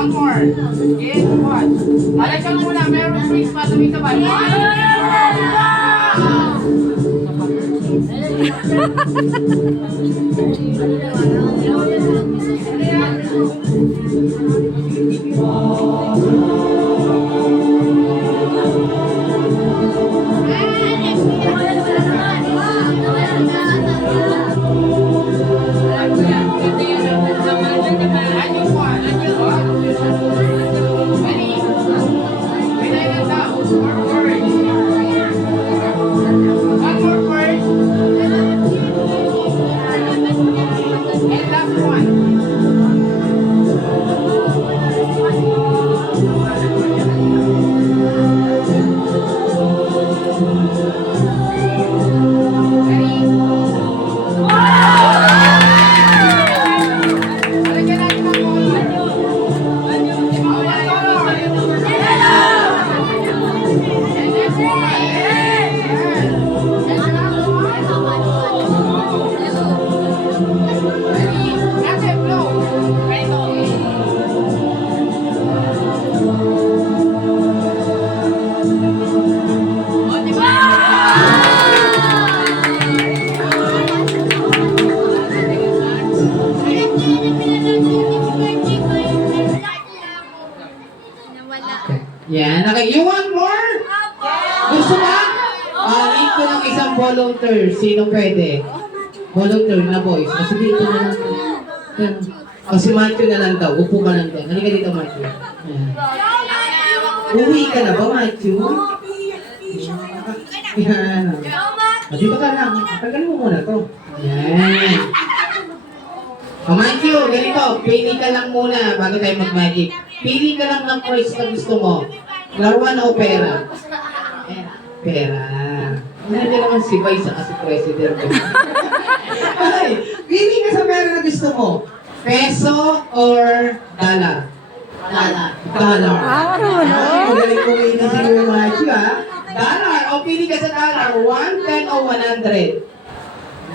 one more. Yes, one. Balik ka muna, meron freeze pa, tumita ba? Yan, okay. You want more? Gusto ba? Need ko ng isang volunteer. Sino pwede? Volunteer na boys. O sige, ito na lang. O si Matthew na lang daw. Upo ka lang daw. Halika dito, Matthew. Yan. Uwi ka na ba, Matthew? Yan. O, dito ka lang. Tagal mo muna to. Yan. O, Matthew, ganito. Pili ka lang muna bago tayo mag-magic. Pili ka lang ng prize na gusto mo. Laruan o pera? Pera. Hindi naman si Vice sa si President. Ay, pili ka sa pera na gusto mo. Peso or dollar? Dollar. Ay, magaling kumina si Machi, ha? Dollar. O pili ka sa dollar. 1, 10 o 100?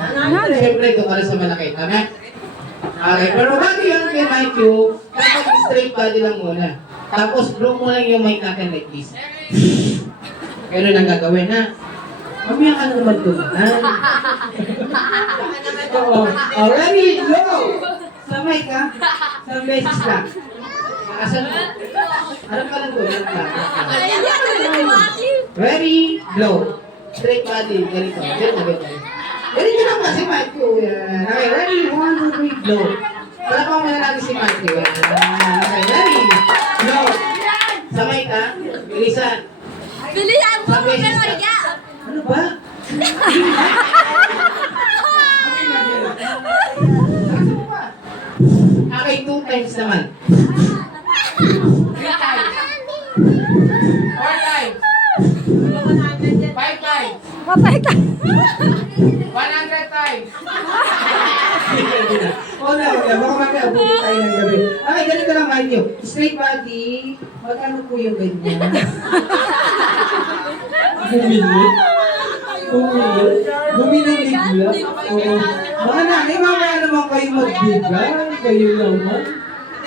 100. Siyempre, ito para sa malaki. Tama? Okay, pero bago yung kay Matthew, dapat straight body lang muna. Tapos blow mo lang yung mic natin like this. Ganun ang gagawin, ha? Mamaya ka naman tumahan. Ready, go! Sa mic, ha? Sa beses lang. Asan mo? Harap ka lang doon. Ready, blow. Straight body, ganito. Ganito. Ganito lang kasi Matthew. Okay, ready, 1, 2, 3, blow. Palapang muna natin si Matthew. Okay, ready, blow. Sa mic, ha? Bilisan. Bilisan mo Sa mo beses pero lang. iya. Ano ba? Okay, 2 times naman. 3 times. 4 times. 5 times. Patay ka. 100 times. Wala. Baka mamaya abutin tayo ng gabi. Okay, ganito lang kayo. Straight body. Magkano po yung ganyan? Bumili bigla. Oo. Mga nanay, mamaya naman kayo magbigay. Kayo naman.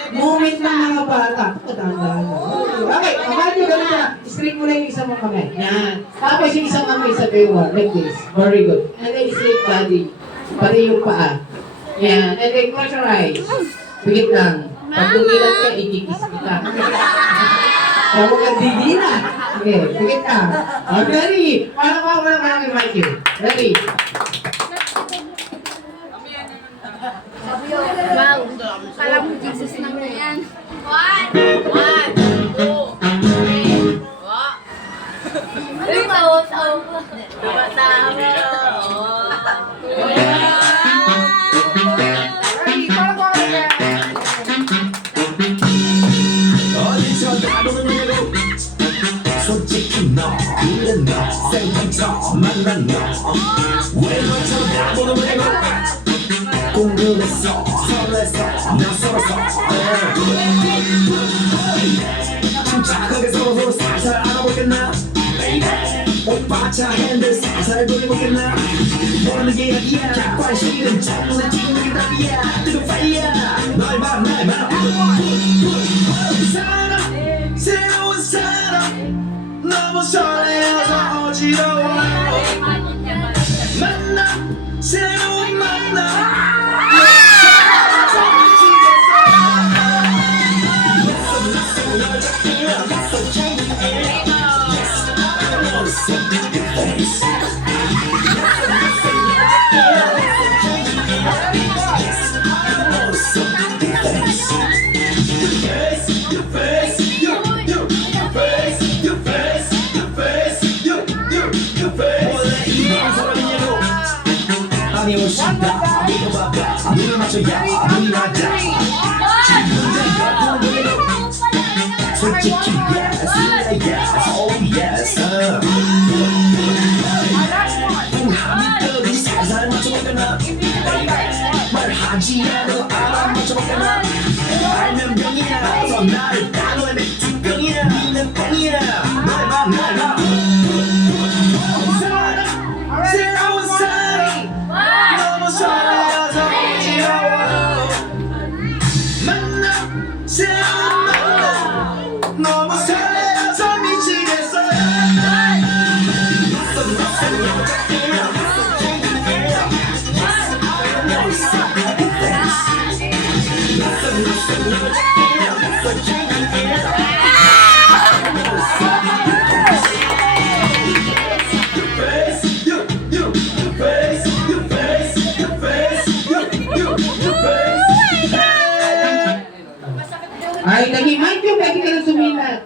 Moment ng mga bata. Patandaan na. Okay, kamay nyo ganun na. Straight mo lang yung isang mga kamay. Yan. Tapos yung isang kamay sa bayward. Like this. Very good. And then straight body. Pati yung paa. Yan. And then close your eyes. Pigit lang. Pag tumilat ka, ikikis kita. Kaya huwag kang didilat. Sige, pigit ka. Ready? Parang wala kay Matthew. Ready? Wow. Kala mo Jesus na yan. 1, 2, 3. Ready? Parang 어디서 나보는 거 솔직히 너 그래 너 생각처 만난 너왜 너처럼 나보는 거 궁금했어 설레서 낯설어서 침착하게 서로 살살 알아보겠나 오빠 차 핸들 살살 돌려보겠나 모르는 게 아니야 관심은 전문에 찍는 게 답이야 뜨거운 파이어 너의 말 너무 설레어서 어지러워요 만나 새로운 만남 아니 오신다 이거 봐봐 눈을 맞춰야 눈이 맞아 솔직히 yes yes oh yes 믿더니 살살 맞춰먹거나 말하지 않아도 알아맞혀먹거나 알면 병이야 나를 단호해 맥주병이야 니는 뻥이야 날봐 새로운 사람 너무 설레어서 어지러워 만나 새로운 만남 너무 설레어서 미치겠어 Ay, nag-mind yung lagi ka lang suminat.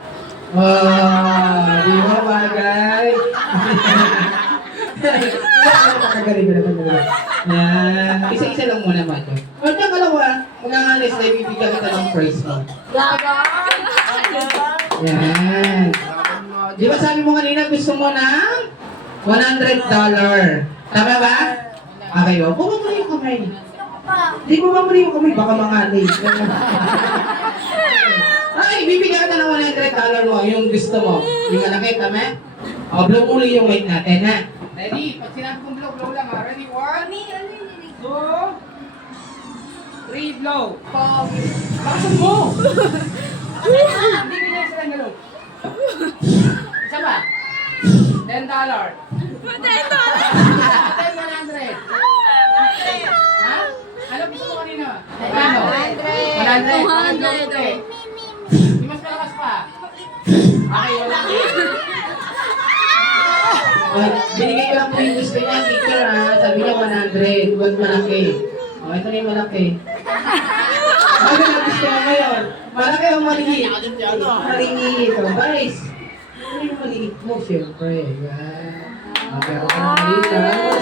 Oh, di ba bagay? Nakagaling ka naman nila. Yan. Isa-isa lang muna, Macho. Huwag ka kalawa. Mag-angalis na ibibigyan kita ng praise mo. Yan. Di ba sabi mo kanina gusto mo ng $100? Tama ba? Okay, o. Bumang mo na yung kamay. Di bumang mo na yung kamay. Baka mangalay. Ay, bibigyan ka na ng $100 mo, yung gusto mo. Yung malaki, tama? O, blow muli yung weight natin, ha? Ready? Pag sinabi kong blow, blow lang, ha? Ready? 1, 2, 3, blow. Bakasan mo! Hindi ko na sila gano'n. Isa pa? $10. $10, 100. Ha? Ano gusto mo kanina? Ano? 100. 100. Di mas malakas pa. Okay, wala. Binigay ko lang po yung gusto niya, teacher, ha? Sabi niya 100. Huwag malaki. O, ito na yung malaki. Ano na gusto mo ngayon? Malaki o maliit? Maliit. O, guys. Ano yung maliit mo? Siyempre. Yan. Okay, okay. Maliit, ha?